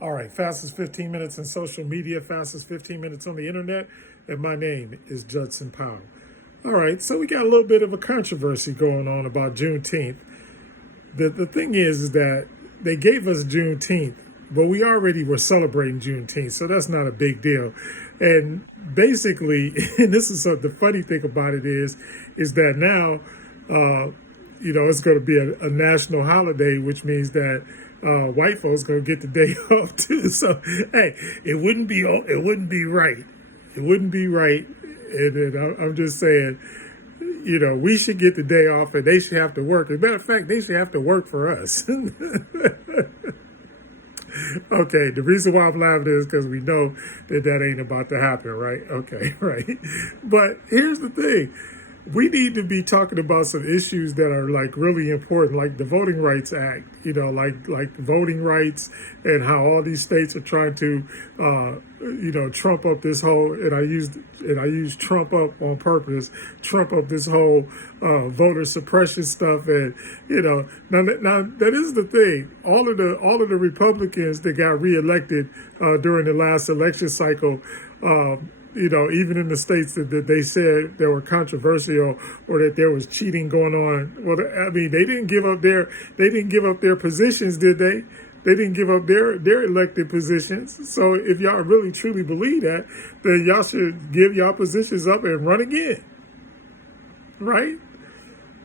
All right, fastest 15 minutes in social media, fastest 15 minutes on the internet, and my name is Judson Powell. All right, so we got a little bit of a controversy going on about Juneteenth. The thing is that they gave us Juneteenth, but we already were celebrating Juneteenth, so that's not a big deal. And basically, and this is the funny thing about it is that now, it's going to be a national holiday, which means that white folks going to get the day off too. So hey, it wouldn't be right. It wouldn't be right. And I'm just saying, we should get the day off and they should have to work. As a matter of fact, they should have to work for us. Okay, the reason why I'm laughing is because we know that ain't about to happen, right? Okay, right. But here's the thing. We need to be talking about some issues that are like really important, like the Voting Rights Act, like voting rights and how all these states are trying to, trump up this whole, and I used Trump up on purpose, trump up this whole voter suppression stuff. And, now that is the thing. All of the Republicans that got reelected during the last election cycle, even in the states that they said that were controversial or that there was cheating going on. Well, I mean, they didn't give up their positions, did they? They didn't give up their elected positions. So if y'all really truly believe that, then y'all should give y'all positions up and run again, right?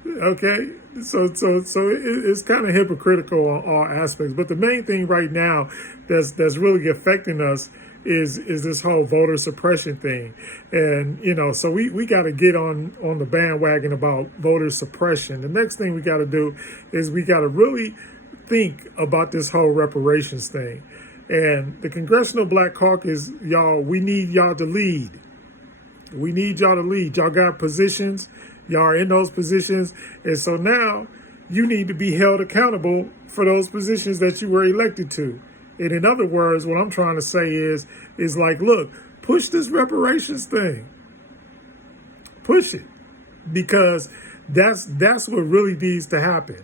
Okay, so it's kind of hypocritical on all aspects. But the main thing right now that's really affecting us is this whole voter suppression thing. And, so we got to get on the bandwagon about voter suppression. The next thing we got to do is we got to really think about this whole reparations thing. And the Congressional Black Caucus, y'all, we need y'all to lead. We need y'all to lead. Y'all got positions. Y'all are in those positions. And so now you need to be held accountable for those positions that you were elected to. And in other words, what I'm trying to say is like, look, push this reparations thing. Push it. Because that's what really needs to happen.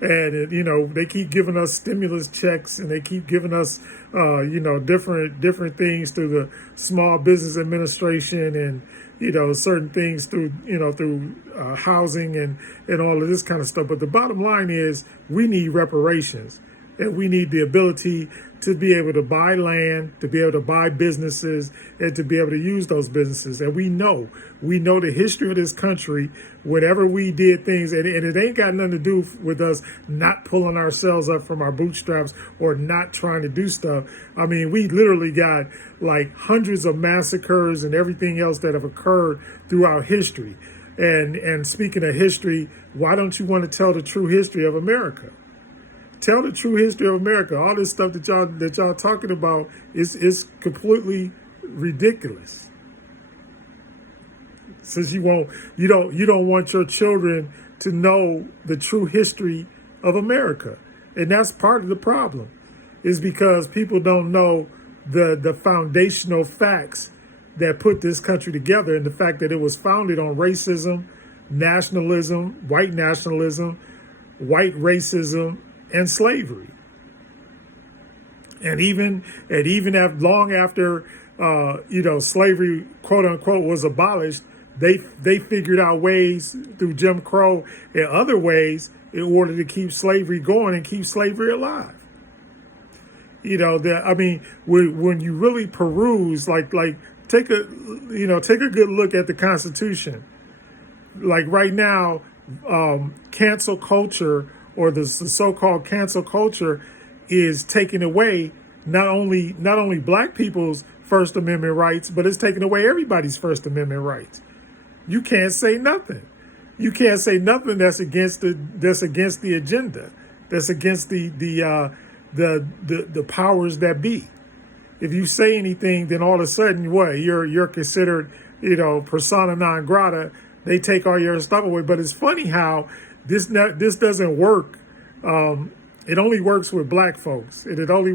And, they keep giving us stimulus checks and they keep giving us, different things through the Small Business Administration and, certain things through housing and all of this kind of stuff. But the bottom line is we need reparations. And we need the ability to be able to buy land, to be able to buy businesses, and to be able to use those businesses. And we know the history of this country, whenever we did things, and it ain't got nothing to do with us not pulling ourselves up from our bootstraps or not trying to do stuff. I mean, we literally got like hundreds of massacres and everything else that have occurred throughout history. And speaking of history, why don't you want to tell the true history of America? Tell the true history of America. All this stuff that y'all talking about is completely ridiculous. Since you don't want your children to know the true history of America. And that's part of the problem, is because people don't know the foundational facts that put this country together, and the fact that it was founded on racism, nationalism, white racism, and slavery. And even long after slavery, quote unquote, was abolished, they figured out ways through Jim Crow and other ways in order to keep slavery going and keep slavery alive. When you really peruse, like take a good look at the Constitution. Like right now, cancel culture, or the so-called cancel culture, is taking away not only black people's First Amendment rights, but it's taking away everybody's First Amendment rights. You can't say nothing. You can't say nothing that's against the agenda, that's against the powers that be. If you say anything, then all of a sudden, what, you're considered, persona non grata. They take all your stuff away. But it's funny how this doesn't work. It only works with black folks, and it only,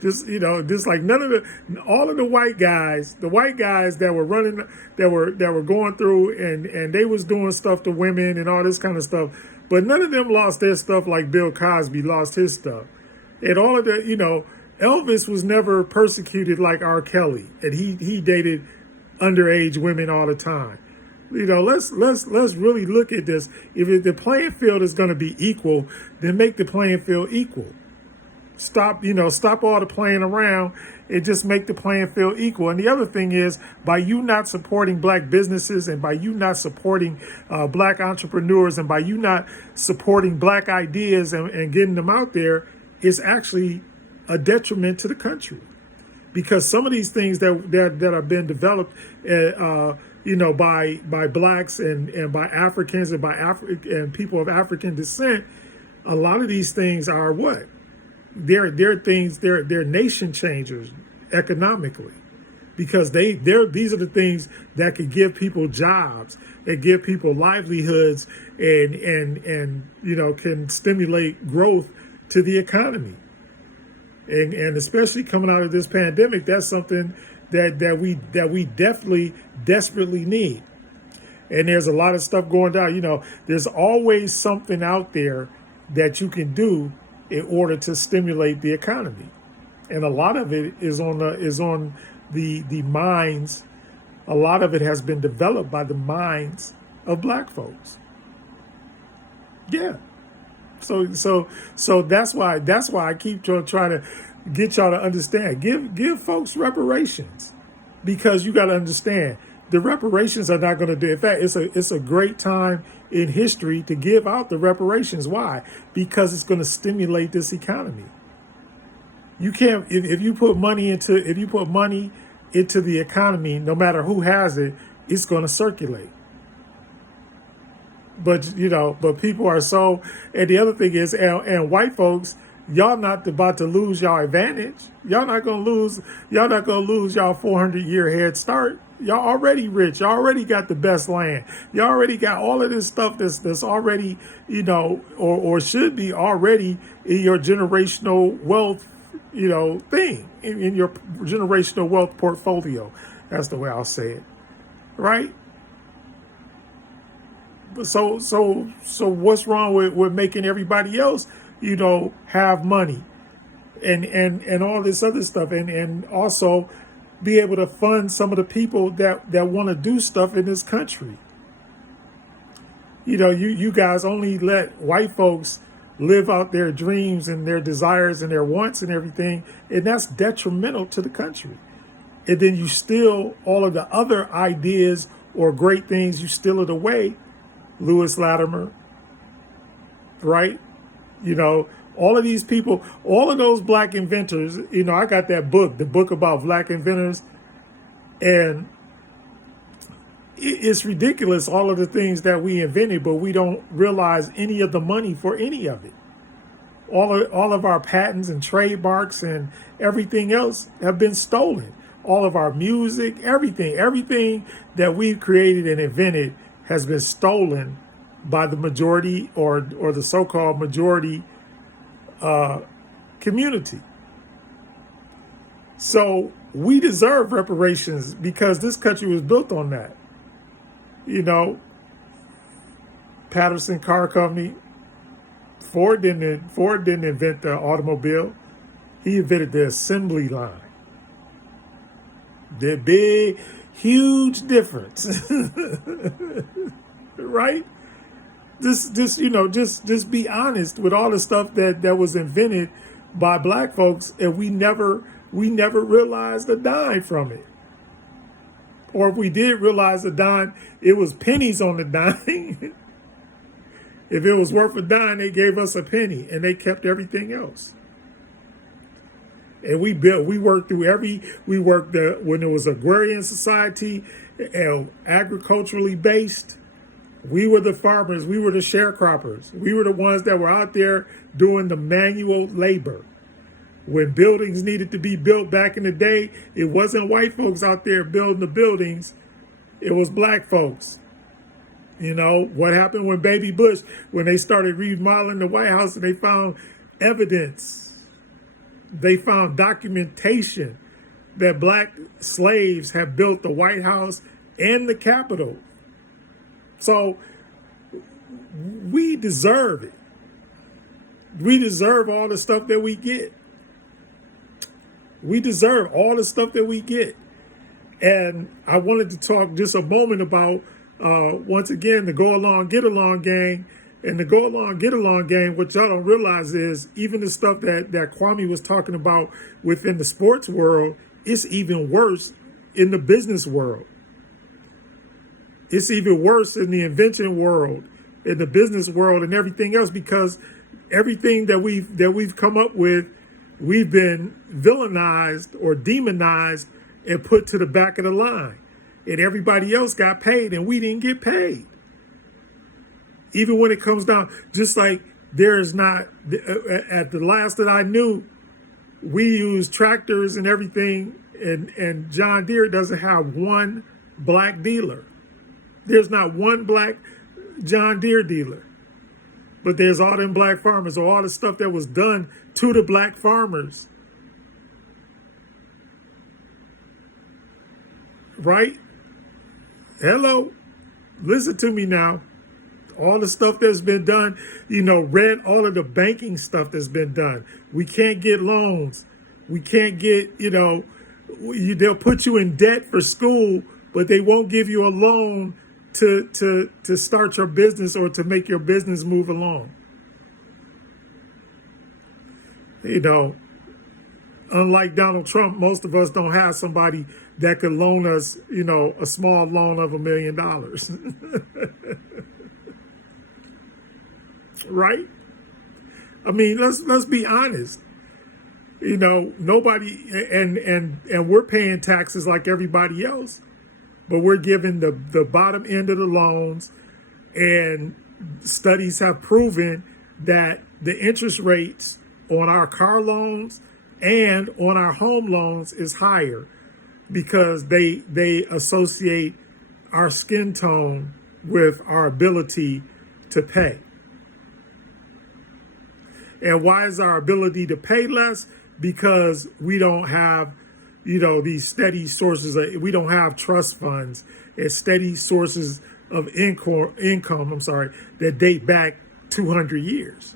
just like all of the white guys that were running, that were going through and they was doing stuff to women and all this kind of stuff, but none of them lost their stuff like Bill Cosby lost his stuff. And all of the, Elvis was never persecuted like R. Kelly, and he dated underage women all the time. Let's really look at this. If the playing field is going to be equal, then make the playing field equal. Stop all the playing around and just make the playing field equal. And the other thing is, by you not supporting black businesses and by you not supporting black entrepreneurs and by you not supporting black ideas and getting them out there, it's actually a detriment to the country. Because some of these things that have been developed, by blacks and by Africans and and people of African descent, a lot of these things are what? They're nation changers economically, because these are the things that could give people jobs and give people livelihoods and can stimulate growth to the economy. And especially coming out of this pandemic, that's something that we definitely desperately need. And there's a lot of stuff going down. There's always something out there that you can do in order to stimulate the economy. And a lot of it is on the minds. A lot of it has been developed by the minds of black folks. Yeah. So that's why I keep trying to get y'all to understand. Give folks reparations, because you got to understand the reparations are not going to do. In fact, it's a great time in history to give out the reparations. Why? Because it's going to stimulate this economy. You can't if you put money into the economy, no matter who has it, it's going to circulate. But people are so. And the other thing is, and white folks, y'all not about to lose y'all advantage. Y'all not gonna lose y'all 400-year head start. Y'all already rich. Y'all already got the best land. Y'all already got all of this stuff that's already, or should be already in your generational wealth, thing, in your generational wealth portfolio. That's the way I'll say it. Right? So what's wrong with making everybody else, have money and all this other stuff, and also be able to fund some of the people that want to do stuff in this country. You guys only let white folks live out their dreams and their desires and their wants and everything, and that's detrimental to the country. And then you steal all of the other ideas or great things, you steal it away. Lewis Latimer, right? All of these people, all of those black inventors, I got that book, the book about black inventors, and it's ridiculous, all of the things that we invented, but we don't realize any of the money for any of it. All of our patents and trademarks and everything else have been stolen. All of our music, everything that we've created and invented has been stolen by the majority or the so-called majority community. So we deserve reparations because this country was built on that. Patterson Car Company, Ford didn't invent the automobile. He invented the assembly line. The big, huge difference. Right? Just be honest with all the stuff that was invented by black folks, and we never realized a dime from it. Or if we did realize a dime, it was pennies on the dime. If it was worth a dime, they gave us a penny, and they kept everything else. And we worked when it was agrarian society and agriculturally based. We were the farmers, we were the sharecroppers. We were the ones that were out there doing the manual labor. When buildings needed to be built back in the day, it wasn't white folks out there building the buildings. It was black folks. What happened when Baby Bush, when they started remodeling the White House and they found evidence, they found documentation that black slaves had built the White House and the Capitol. So we deserve it. We deserve all the stuff that we get. We deserve all the stuff that we get. And I wanted to talk just a moment about, once again, the Go Along, Get Along gang. And the Go Along, Get Along gang, what y'all don't realize is even the stuff that Kwame was talking about within the sports world, it's even worse in the business world. It's even worse in the invention world, in the business world and everything else, because everything that we've come up with, we've been villainized or demonized and put to the back of the line. And everybody else got paid and we didn't get paid. Even when it comes down, just like there is not, at the last that I knew, we use tractors and everything, and John Deere doesn't have one black dealer. There's not one black John Deere dealer. But there's all them black farmers, or all the stuff that was done to the black farmers. Right? Hello? Listen to me now. All the stuff that's been done, read all of the banking stuff that's been done. We can't get loans. We can't get, they'll put you in debt for school, but they won't give you a loan to start your business or to make your business move along. Unlike Donald Trump, most of us don't have somebody that could loan us, a small loan of $1 million. Right? I mean, let's be honest. Nobody, and we're paying taxes like everybody else, but we're giving the bottom end of the loans, and studies have proven that the interest rates on our car loans and on our home loans is higher because they associate our skin tone with our ability to pay. And why is our ability to pay less? Because we don't have, these steady sources. We don't have trust funds and steady sources of income. That date back 200 years.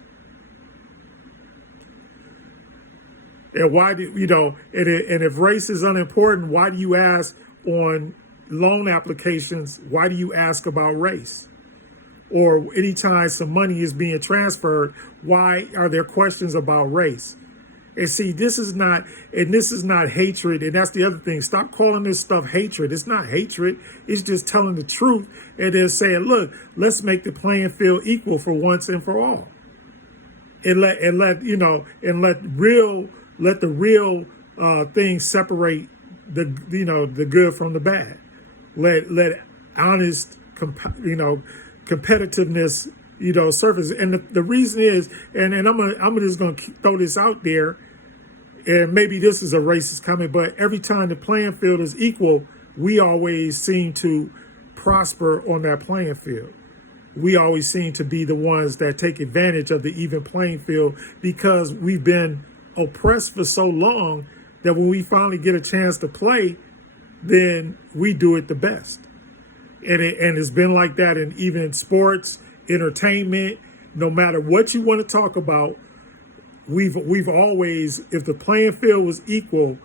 And why do and if race is unimportant, why do you ask on loan applications? Why do you ask about race? Or anytime some money is being transferred, why are there questions about race? And see, this is not hatred. And that's the other thing. Stop calling this stuff hatred. It's not hatred. It's just telling the truth. And then saying, look, let's make the playing field equal for once and for all. And let the real thing separate the good from the bad. Let honest, competitiveness, surface. And the reason is, and I'm just gonna throw this out there, and maybe this is a racist comment, but every time the playing field is equal, we always seem to prosper on that playing field. We always seem to be the ones that take advantage of the even playing field because we've been oppressed for so long that when we finally get a chance to play, then we do it the best. And it's been like that in even sports, entertainment, no matter what you want to talk about, we've always, if the playing field was equal,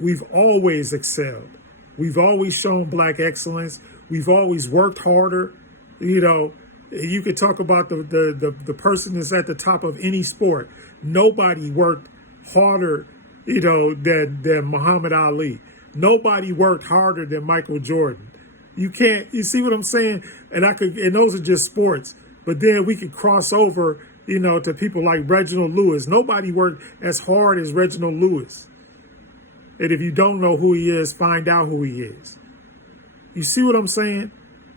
we've always excelled. We've always shown black excellence. We've always worked harder. You could talk about the person that's at the top of any sport. Nobody worked harder, than Muhammad Ali. Nobody worked harder than Michael Jordan. You see what I'm saying? And those are just sports. But then we could cross over, to people like Reginald Lewis. Nobody worked as hard as Reginald Lewis. And if you don't know who he is, find out who he is. You see what I'm saying?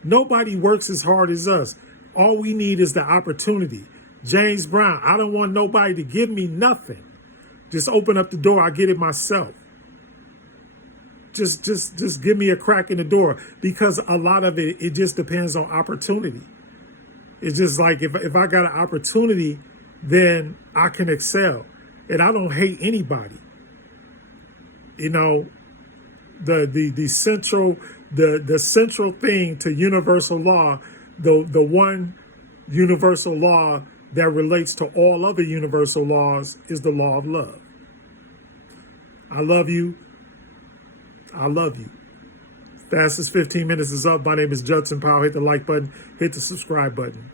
Nobody works as hard as us. All we need is the opportunity. James Brown, I don't want nobody to give me nothing. Just open up the door, I get it myself. Just give me a crack in the door, because a lot of it just depends on opportunity. It's just like if I got an opportunity, then I can excel. And I don't hate anybody. The central thing to universal law, the one universal law that relates to all other universal laws, is the law of love. I love you. I love you. Fastest 15 minutes is up. My name is Judson Powell. Hit the like button. Hit the subscribe button.